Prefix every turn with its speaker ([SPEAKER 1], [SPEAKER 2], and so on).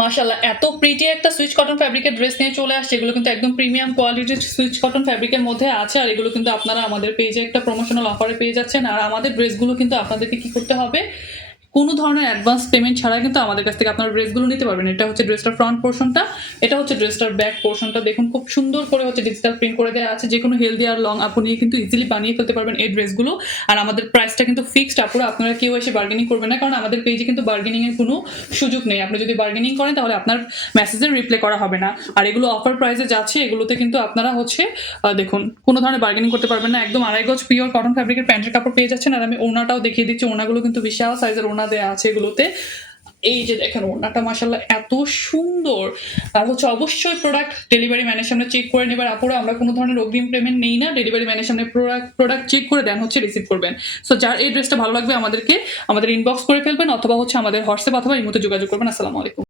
[SPEAKER 1] মাশাল্লাহ এত প্রিটি একটা সুইচ কটন ফ্যাব্রিকের ড্রেস নিয়ে চলে আসছে, এগুলো কিন্তু একদম প্রিমিয়াম কোয়ালিটির সুইচ কটন ফ্যাব্রিকের মধ্যে আছে, আর এগুলো কিন্তু আপনারা আমাদের পেজে একটা প্রমোশনাল অফারে পেয়ে যাচ্ছেন। আর আমাদের ড্রেসগুলো কিন্তু আপনাদেরকে কি করতে হবে? কোনো ধরনের অ্যাডভান্স পেমেন্ট ছাড়া কিন্তু আমাদের কাছ থেকে আপনারা ড্রেসগুলো নিতে পারবেন। এটা হচ্ছে ড্রেসটার ফ্রন্ট পোর্শনটা এটা হচ্ছে ড্রেসটার ব্যাক পোর্শনটা দেখুন, খুব সুন্দর করে হচ্ছে ডিজিটাল প্রিন্ট করে দেওয়া আছে। যে কোনো হেলদি আর লং আপনি কিন্তু ইজিলি বানিয়ে ফেলতে পারবেন এই ড্রেসগুলো আর আমাদের প্রাইসটা কিন্তু ফিক্সড আপুরা। আপনারা কেউ এসে বার্গেনিং করবেন না, কারণ আমাদের পেজে কিন্তু বার্গেনিং এর কোনো সুযোগ নেই। আপনি যদি বার্গেনিং করেন, তাহলে আপনার মেসেজের রিপ্লাই করা হবে না। আর এগুলো অফার প্রাইসে যাচ্ছে, এগুলোতে কিন্তু আপনারা হচ্ছে দেখুন, কোনো ধরনের বার্গেনিং করতে পারবেন না। একদম আড়াই গজ পিওর কটন ফ্যাব্রিকের প্যান্টের কাপড় পেয়ে যাচ্ছেন। আর আমি ওনাটাও দেখিয়ে দিচ্ছি। ওনাগুলো কিন্তু বিশাল সাইজের ওনা দেওয়া আছে এগুলোতে। এই যে দেখেন ওড়নাটা মাসাল্লাহ এত সুন্দর। আর হচ্ছে অবশ্যই প্রোডাক্ট ডেলিভারি ম্যানের সামনে চেক করে নেবার আপুরা, আমরা কোনো ধরনের অগ্রিম পেমেন্ট নেই না। ডেলিভারি ম্যানের সামনে প্রোডাক্ট প্রোডাক্ট চেক করে দেন হচ্ছে রিসিভ করবেন। সো যার এই ড্রেসটা ভালো লাগবে আমাদেরকে, আমাদের ইনবক্স করে ফেলবেন অথবা হচ্ছে আমাদের হোয়াটসঅ্যাপ অথবা মধ্যে যোগাযোগ করবেন। আসসালামু আলাইকুম।